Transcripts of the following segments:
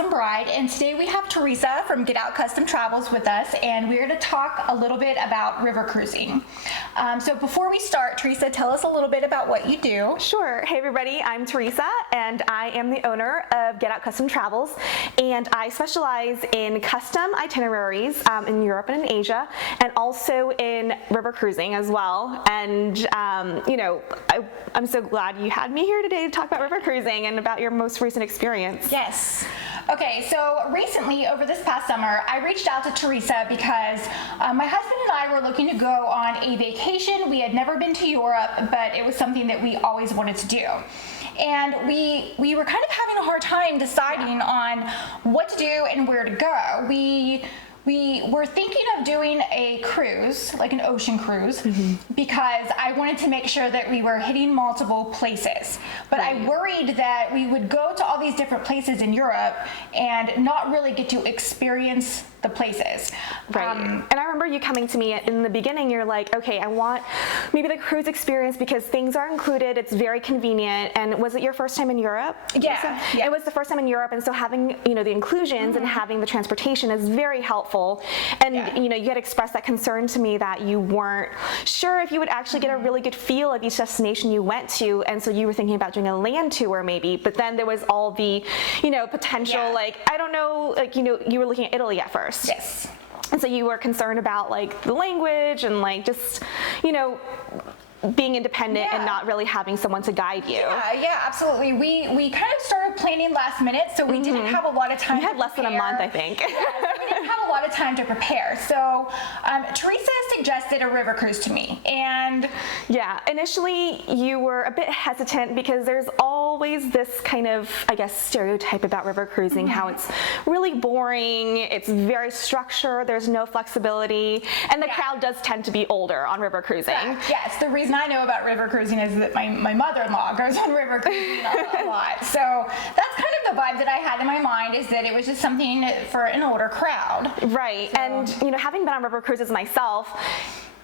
Awesome Bride, and today we have Teresa from Get Out Custom Travels with us, and we're to talk a little bit about river cruising. So before we start, Teresa, tell us a little bit about what you do. Sure. Hey everybody, I'm Teresa, and I am the owner of Get Out Custom Travels, and I specialize in custom itineraries in Europe and in Asia, and also in river cruising as well. And you know, I'm so glad you had me here today to talk about river cruising and about your most recent experience. Yes. Okay, so recently, over this past summer, I reached out to Teresa because my husband and I were looking to go on a vacation. We had never been to Europe, but it was something that we always wanted to do. And we were kind of having a hard time deciding on what to do and where to go. We were thinking of doing a cruise, like an ocean cruise, because I wanted to make sure that we were hitting multiple places. But I worried that we would go to all these different places in Europe and not really get to experience the places. Right. And I remember you coming to me in the beginning, you're like, okay, I want maybe the cruise experience because things are included, it's very convenient. And was it your first time in Europe? Yeah. It was the first time in Europe, and so having, you know, the inclusions and having the transportation is very helpful. And you know, you had expressed that concern to me that you weren't sure if you would actually get a really good feel of each destination you went to, and so you were thinking about doing a land tour maybe, but then there was all the, you know, potential, like, I don't know, like, you know, you were looking at Italy at first. Yes. And so you were concerned about like the language and like just, you know, being independent and not really having someone to guide you. Yeah, absolutely. We kind of started planning last minute, so we didn't have a lot of time. You had less than a month, I think. Yeah, so we didn't have a lot of time to prepare. So Teresa suggested a river cruise to me, and yeah, initially you were a bit hesitant because there's always this kind of, I guess, stereotype about river cruising, how it's really boring, it's very structured, there's no flexibility, and the crowd does tend to be older on river cruising. Yes, the reason I know about river cruising is that my mother-in-law goes on river cruising a lot. So that's kind of the vibe that I had in my mind, is that it was just something for an older crowd. Right, so. And you know, having been on river cruises myself,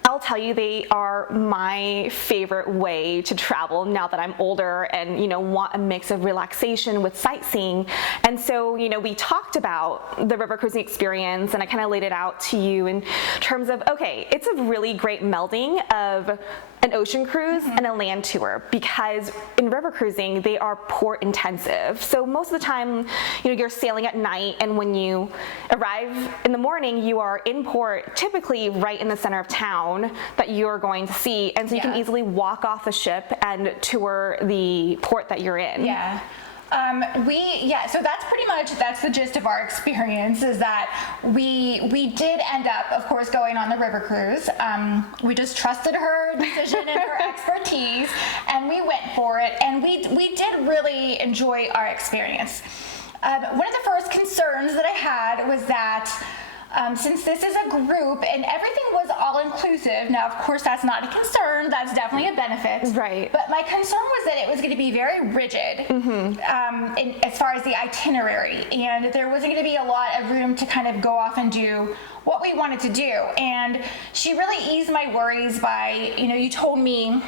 I'll tell you, they are my favorite way to travel now that I'm older and, you know, want a mix of relaxation with sightseeing. And so, you know, we talked about the river cruising experience, and I kind of laid it out to you in terms of, okay, it's a really great melding of an ocean cruise and a land tour, because in river cruising, they are port intensive. So most of the time, you know, you're sailing at night, and when you arrive in the morning, you are in port, typically right in the center of town that you're going to see, and so you can easily walk off the ship and tour the port that you're in. Yeah. So that's pretty much, that's the gist of our experience, is that we did end up, of course, going on the river cruise. We just trusted her decision and her expertise, and we went for it, and we did really enjoy our experience. One of the first concerns that I had was that since this is a group and everything was all-inclusive, now of course that's not a concern, that's definitely a benefit. Right. But my concern was that it was going to be very rigid as far as the itinerary, and there wasn't going to be a lot of room to kind of go off and do what we wanted to do. And she really eased my worries by, you know, you told me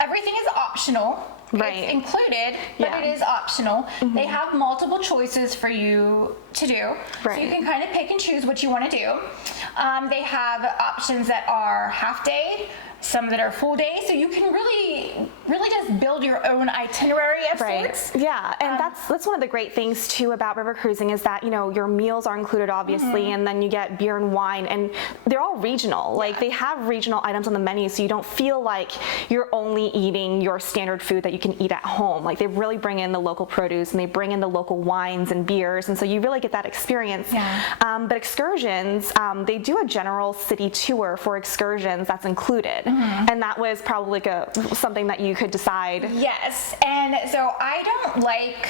everything is optional. Right. It's included, but it is optional. They have multiple choices for you to do. Right. So you can kind of pick and choose what you want to do. They have options that are half day, some that are full day, so you can really just build your own itinerary of sorts. Yeah, and that's one of the great things too about river cruising, is that, you know, your meals are included obviously, and then you get beer and wine, and they're all regional. Like, they have regional items on the menu, so you don't feel like you're only eating your standard food that you can eat at home. Like, they really bring in the local produce, and they bring in the local wines and beers, and so you really get that experience. But excursions, they do a general city tour for excursions that's included. And that was probably like something that you could decide. Yes, and so I don't like,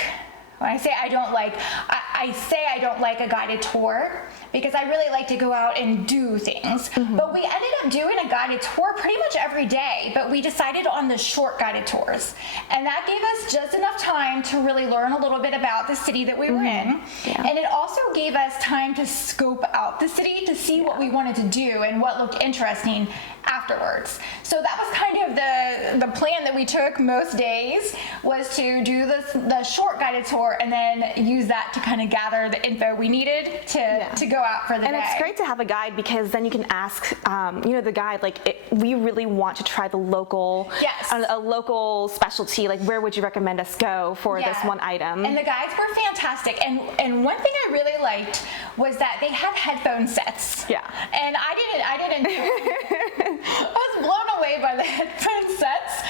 when I say I don't like, I say I don't like a guided tour, because I really like to go out and do things. But we ended up doing a guided tour pretty much every day, but we decided on the short guided tours. And that gave us just enough time to really learn a little bit about the city that we were in. And it also gave us time to scope out the city to see what we wanted to do and what looked interesting afterwards. So that was kind of the plan that we took most days, was to do the short guided tour port and then use that to kind of gather the info we needed to go out for the And day. it's great to have a guide because then you can ask, the guide, like, we really want to try the local, a local specialty. Like, where would you recommend us go for this one item? And the guides were fantastic. And one thing I really liked was that they had headphone sets. Yeah. And I didn't. I was blown away by the headphone sets.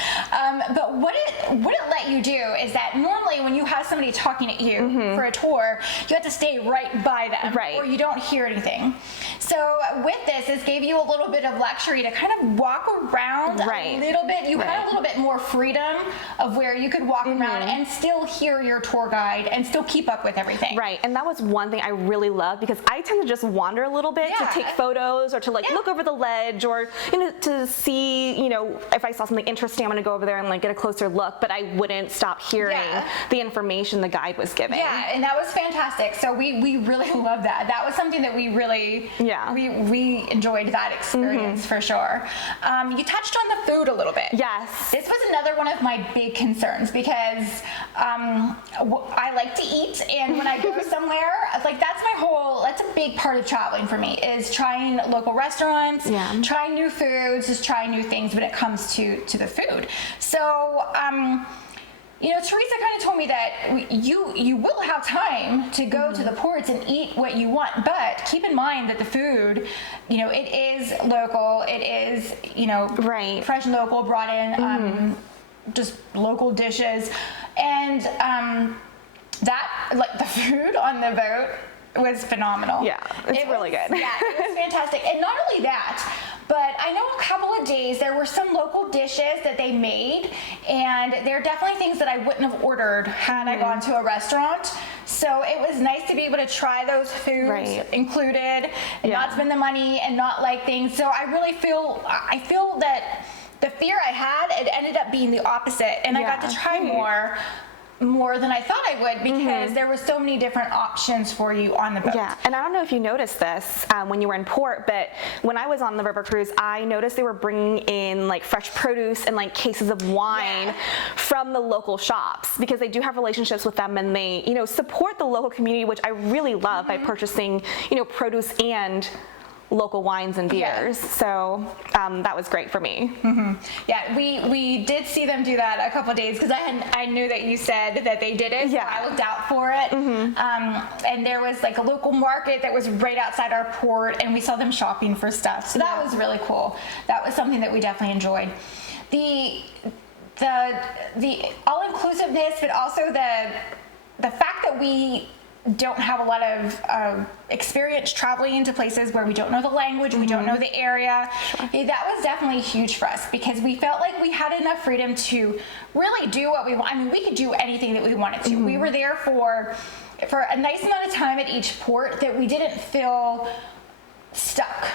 But what it let you do is that normally when you have somebody talking at you for a tour, you have to stay right by them, or you don't hear anything. So with this gave you a little bit of luxury to kind of walk around a little bit. You had a little bit more freedom of where you could walk around and still hear your tour guide and still keep up with everything. Right, and that was one thing I really loved because I tend to just wander a little bit to take photos or to look over the ledge or to see, if I saw something interesting, I'm gonna go over there and get a closer look, but I wouldn't stop hearing the information the guide was giving. Yeah, and that was fantastic. So we really loved that. That was something that we really, we enjoyed that experience for sure. You touched on the food a little bit. Yes. This was another one of my big concerns because I like to eat, and when I go somewhere, that's a big part of traveling for me, is trying local restaurants, trying new foods, just trying new things when it comes to the food. So, Teresa kind of told me that you will have time to go to the ports and eat what you want, but keep in mind that the food, it is local, it is, fresh and local, brought in, just local dishes, and the food on the boat was phenomenal. Yeah, it's really good. Yeah, it was fantastic. And not only that, but I know a couple of days there were some local dishes that they made, and they're definitely things that I wouldn't have ordered had I gone to a restaurant. So it was nice to be able to try those foods included, and not spend the money and not like things. So I really feel that the fear I had, it ended up being the opposite, and I got to try more than I thought I would because there were so many different options for you on the boat. Yeah, and I don't know if you noticed this when you were in port, but when I was on the river cruise, I noticed they were bringing in fresh produce and cases of wine from the local shops because they do have relationships with them, and they support the local community, which I really love by purchasing produce and local wines and beers. So that was great for me. Yeah, we did see them do that a couple of days because I knew that you said that they did it. So I looked out for it. And there was a local market that was right outside our port, and we saw them shopping for stuff. So that was really cool. That was something that we definitely enjoyed. The all-inclusiveness, but also the fact that we don't have a lot of experience traveling to places where we don't know the language, we don't know the area. That was definitely huge for us because we felt like we had enough freedom to really do what we want. I mean, we could do anything that we wanted to. We were there for a nice amount of time at each port that we didn't feel stuck.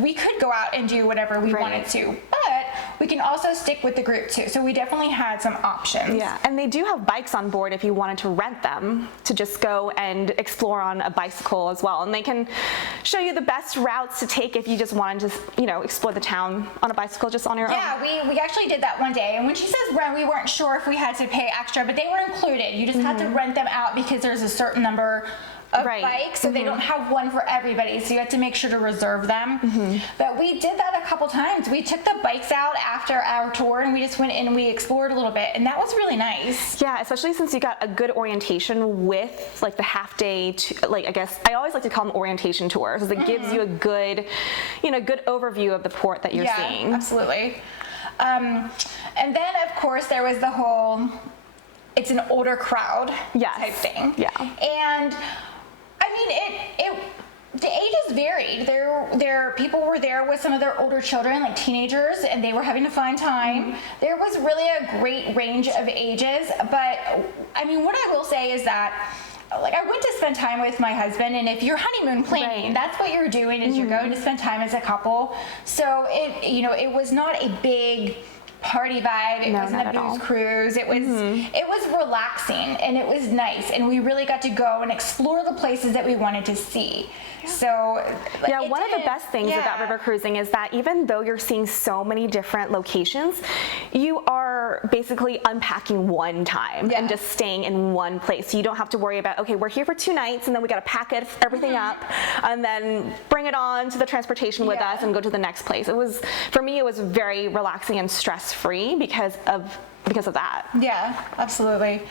We could go out and do whatever we wanted to, but we can also stick with the group too. So we definitely had some options. Yeah, and they do have bikes on board if you wanted to rent them to just go and explore on a bicycle as well. And they can show you the best routes to take if you just wanted to, explore the town on a bicycle just on your own. Yeah, we actually did that one day. And when she says rent, we weren't sure if we had to pay extra, but they were included. You just had to rent them out because there's a certain number of bikes, so they don't have one for everybody, so you have to make sure to reserve them. But we did that a couple times. We took the bikes out after our tour and we just went in and we explored a little bit, and that was really nice. Yeah, especially since you got a good orientation with the half day I guess I always like to call them orientation tours, because it gives you a good good overview of the port that you're seeing. Absolutely. And then of course there was the whole it's an older crowd type thing. Yeah. And I mean, the ages varied. There people were there with some of their older children, like teenagers, and they were having a fun time. There was really a great range of ages, but I mean, what I will say is that I went to spend time with my husband, and if you're honeymoon planning, that's what you're doing, is you're going to spend time as a couple. So it was not a big party vibe. It wasn't a booze cruise. It was relaxing, and it was nice, and we really got to go and explore the places that we wanted to see. So one of the best things about river cruising is that even though you're seeing so many different locations, you are are basically unpacking one time and just staying in one place. So you don't have to worry about, okay, we're here for 2 nights and then we got to pack everything up and then bring it on to the transportation with us and go to the next place. It was, for me, it was very relaxing and stress-free because of that. Yeah, absolutely.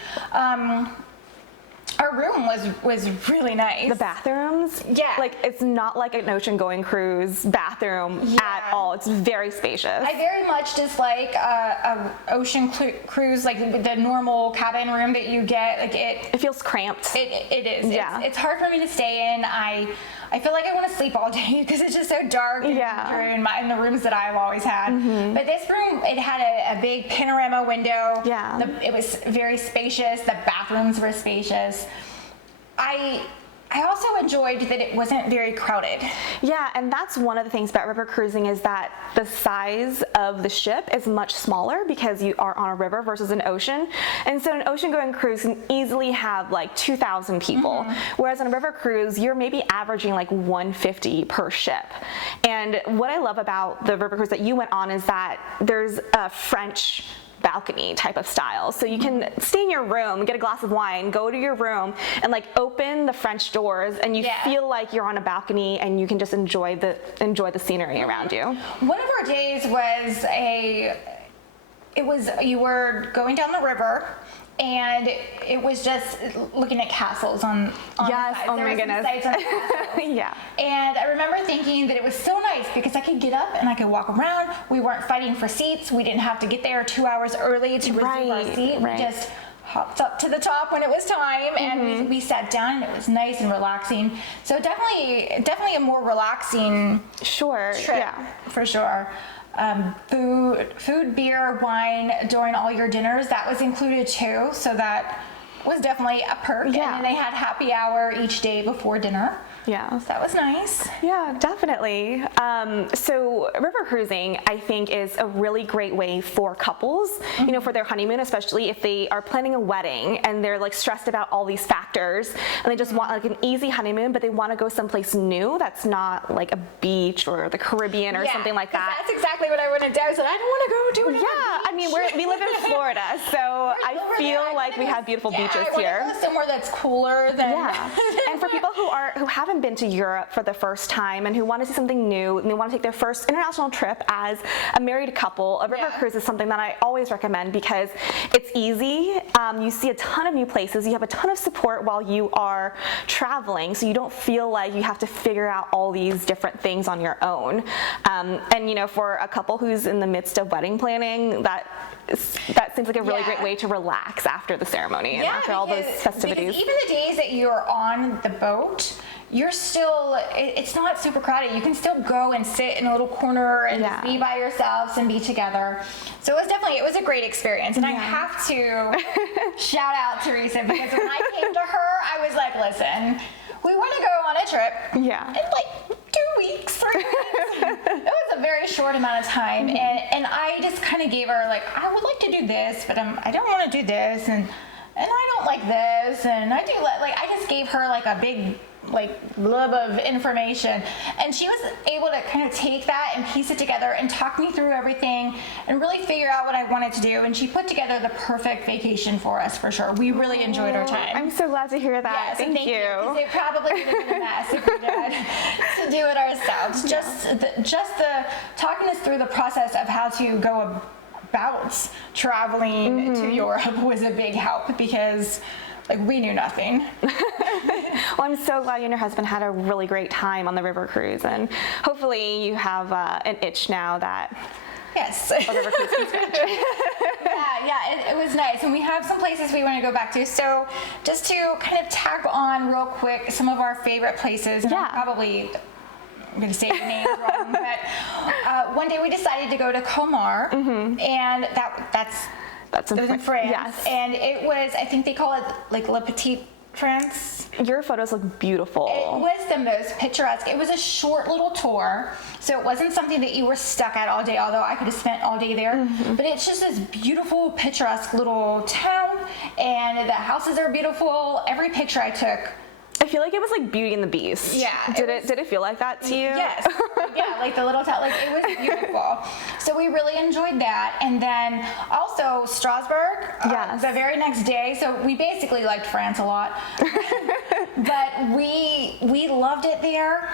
Our room was really nice. The bathrooms, Yeah. like it's not like an ocean-going cruise bathroom at all. It's very spacious. I very much dislike a ocean cruise, like the normal cabin room that you get. Like It feels cramped. it is. Yeah. It's hard for me to stay in. I feel like I want to sleep all day because it's just so dark in the rooms that I've always had. But this room, it had a big panorama window. Yeah. It was very spacious. The bathrooms were spacious. I also enjoyed that it wasn't very crowded. Yeah, and that's one of the things about river cruising is that the size of the ship is much smaller because you are on a river versus an ocean. And so an ocean-going cruise can easily have like 2,000 people, whereas on a river cruise, you're maybe averaging like 150 per ship. And what I love about the river cruise that you went on is that there's a French balcony type of style. So you can stay in your room, get a glass of wine, go to your room and like open the French doors and you feel like you're on a balcony and you can just enjoy the scenery around you. One of our days was you were going down the river and it was just looking at castles on the sides. Oh my goodness. Yeah. And I remember thinking that it was so nice because I could get up and I could walk around. We weren't fighting for seats. We didn't have to get there 2 hours early to reserve our seat. We just hopped up to the top when it was time and we sat down and it was nice and relaxing. So definitely a more relaxing trip, for sure. Food, beer, wine during all your dinners, that was included too. So that was definitely a perk. Yeah. And they had happy hour each day before dinner. Yeah. So that was nice. Yeah, definitely. So river cruising, I think, is a really great way for couples, you know, for their honeymoon, especially if they are planning a wedding and they're like stressed about all these factors and they just want like an easy honeymoon, but they want to go someplace new that's not like a beach or the Caribbean or something like that. That's exactly what I wanted to do. I said, I don't want to go to another I mean, we live in Florida, so I feel like we have beautiful beaches here. I want to go somewhere that's cooler than. Yeah, and for people who haven't been to Europe for the first time and who want to see something new and they want to take their first international trip as a married couple, a river cruise is something that I always recommend because it's easy. You see a ton of new places. You have a ton of support while you are traveling, so you don't feel like you have to figure out all these different things on your own. And you know, for a couple who's in the midst of wedding planning, that seems like a really great way to relax after the ceremony and after all those festivities. Because even the days that you're on the boat, you're still, it's not super crowded. You can still go and sit in a little corner and just be by yourselves and be together. So it was a great experience. And I have to shout out Teresa because when I came to her, I was like, listen, we want to go on a trip in like 2 weeks, 3 weeks. It was a very short amount of time. And I just kind of gave her like, I would like to do this, but I don't want to do this. And I don't like this. And I do like, I just gave her like a big blub of information, and she was able to kind of take that and piece it together and talk me through everything and really figure out what I wanted to do, and she put together the perfect vacation for us for sure. We really enjoyed our time. I'm so glad to hear that. Yes, thank you. 'Cause it probably would have been a mess if we did to do it ourselves. Just the talking us through the process of how to go about traveling to Europe was a big help because like we knew nothing. Well, I'm so glad you and your husband had a really great time on the river cruise, and hopefully you have an itch now that yes. a river cruise can scratch. It was nice, and we have some places we want to go back to. So just to kind of tag on real quick some of our favorite places, and I'm going to say the names wrong, but one day we decided to go to Colmar, and that's in France. Yes. And it was, I think they call it like Le Petit France. Your photos look beautiful. It was the most picturesque. It was a short little tour, so it wasn't something that you were stuck at all day, although I could have spent all day there. But it's just this beautiful, picturesque little town, and the houses are beautiful. Every picture I took, I I feel like it was like Beauty and the Beast. Yeah, Did it feel like that to you? Yes. Yeah, like the little town, like it was beautiful. So we really enjoyed that. And then also Strasbourg, Yes. the very next day. So we basically liked France a lot, but we loved it there.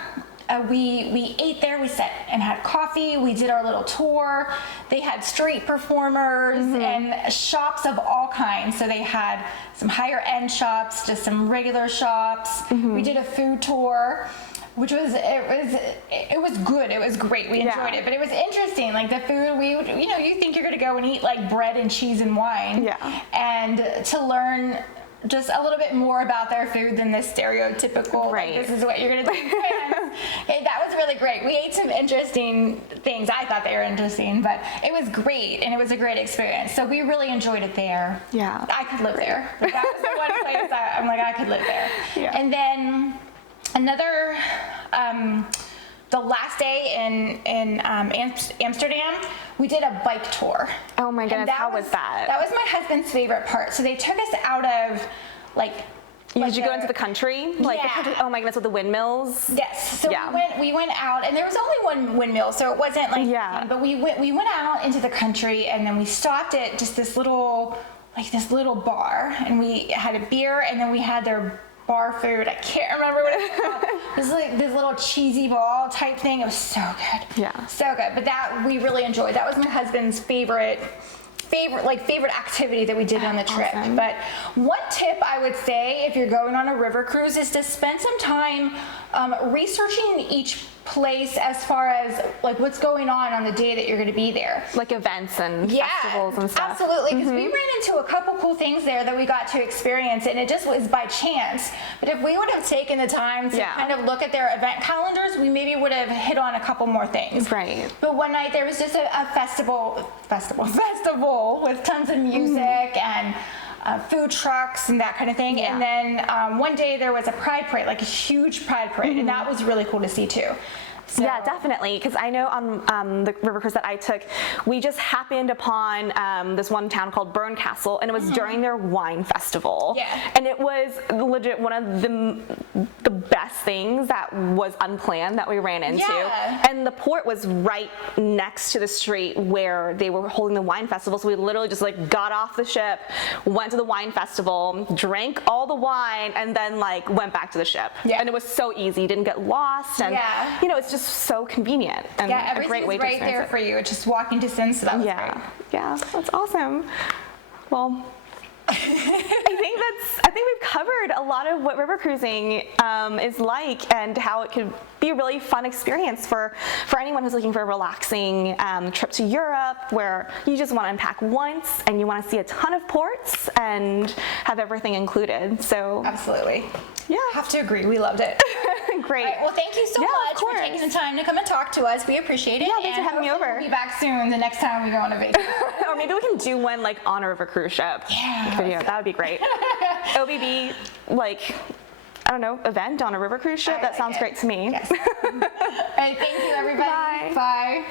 We ate there, we sat and had coffee, we did our little tour. They had street performers and shops of all kinds. So they had some higher end shops, just some regular shops. We did a food tour, which was it was good. It was great. We enjoyed it, but it was interesting. Like the food, you think you're gonna go and eat like bread and cheese and wine, and to learn just a little bit more about their food than the stereotypical, right. Like, this is what you're gonna do in France. That was really great. We ate some interesting things. I thought they were interesting, but it was great, and it was a great experience. So we really enjoyed it there. Yeah. I could live there. That was the one place I'm like, I could live there. Yeah. And then another, the last day in Amsterdam, we did a bike tour. Oh my goodness, how was that? That was my husband's favorite part. So they took us out of like. Did you go into the country? Like the Yeah. country, oh my goodness, with the windmills? Yes. So Yeah. we went out, and there was only one windmill, so it wasn't like. Yeah. But we went out into the country, and then we stopped at just this little bar, and we had a beer, and then we had their bar food. I can't remember what it was called. It was like this little cheesy ball type thing. It was so good. Yeah. So good. But that we really enjoyed. That was my husband's favorite activity that we did on the trip. Awesome. But one tip I would say if you're going on a river cruise is to spend some time researching each place as far as like what's going on the day that you're going to be there. Like events and festivals and stuff. Absolutely, because we ran into a couple cool things there that we got to experience, and it just was by chance. But if we would have taken the time to kind of look at their event calendars, we maybe would have hit on a couple more things. Right. But one night there was just a festival with tons of music and food trucks and that kind of thing. Yeah. And then one day there was a pride parade, like a huge pride parade, and that was really cool to see too. So, Yeah, definitely. Because I know on the river cruise that I took, we just happened upon this one town called Bernkastel, and it was during their wine festival. Yeah. And it was legit one of the best things that was unplanned that we ran into. Yeah. And the port was right next to the street where they were holding the wine festival. So we literally just like got off the ship, went to the wine festival, drank all the wine, and then like went back to the ship. Yeah. And it was so easy. Didn't get lost. And Yeah. it's just so convenient and a great way everything's to right experience there it. for you. It's just walking distance, so that was great. Yeah, that's awesome. Well, I think we've covered a lot of what river cruising is like and how it could be a really fun experience for anyone who's looking for a relaxing trip to Europe where you just want to unpack once and you want to see a ton of ports and have everything included. So Absolutely. yeah, Have to agree. We loved it. great. All right, well, thank you so Yeah, of much for course. taking the time to come and talk to us. We appreciate it. Yeah, thanks for and having me hopefully over. We'll be back soon the next time we go on a vacation. Or maybe we can do one like on a river cruise ship. Yeah, Video. That would be great. OBB, like, I don't know, event on a river cruise ship. I That like sounds it. great to me. Yes. All right, thank you, everybody. Bye. Bye.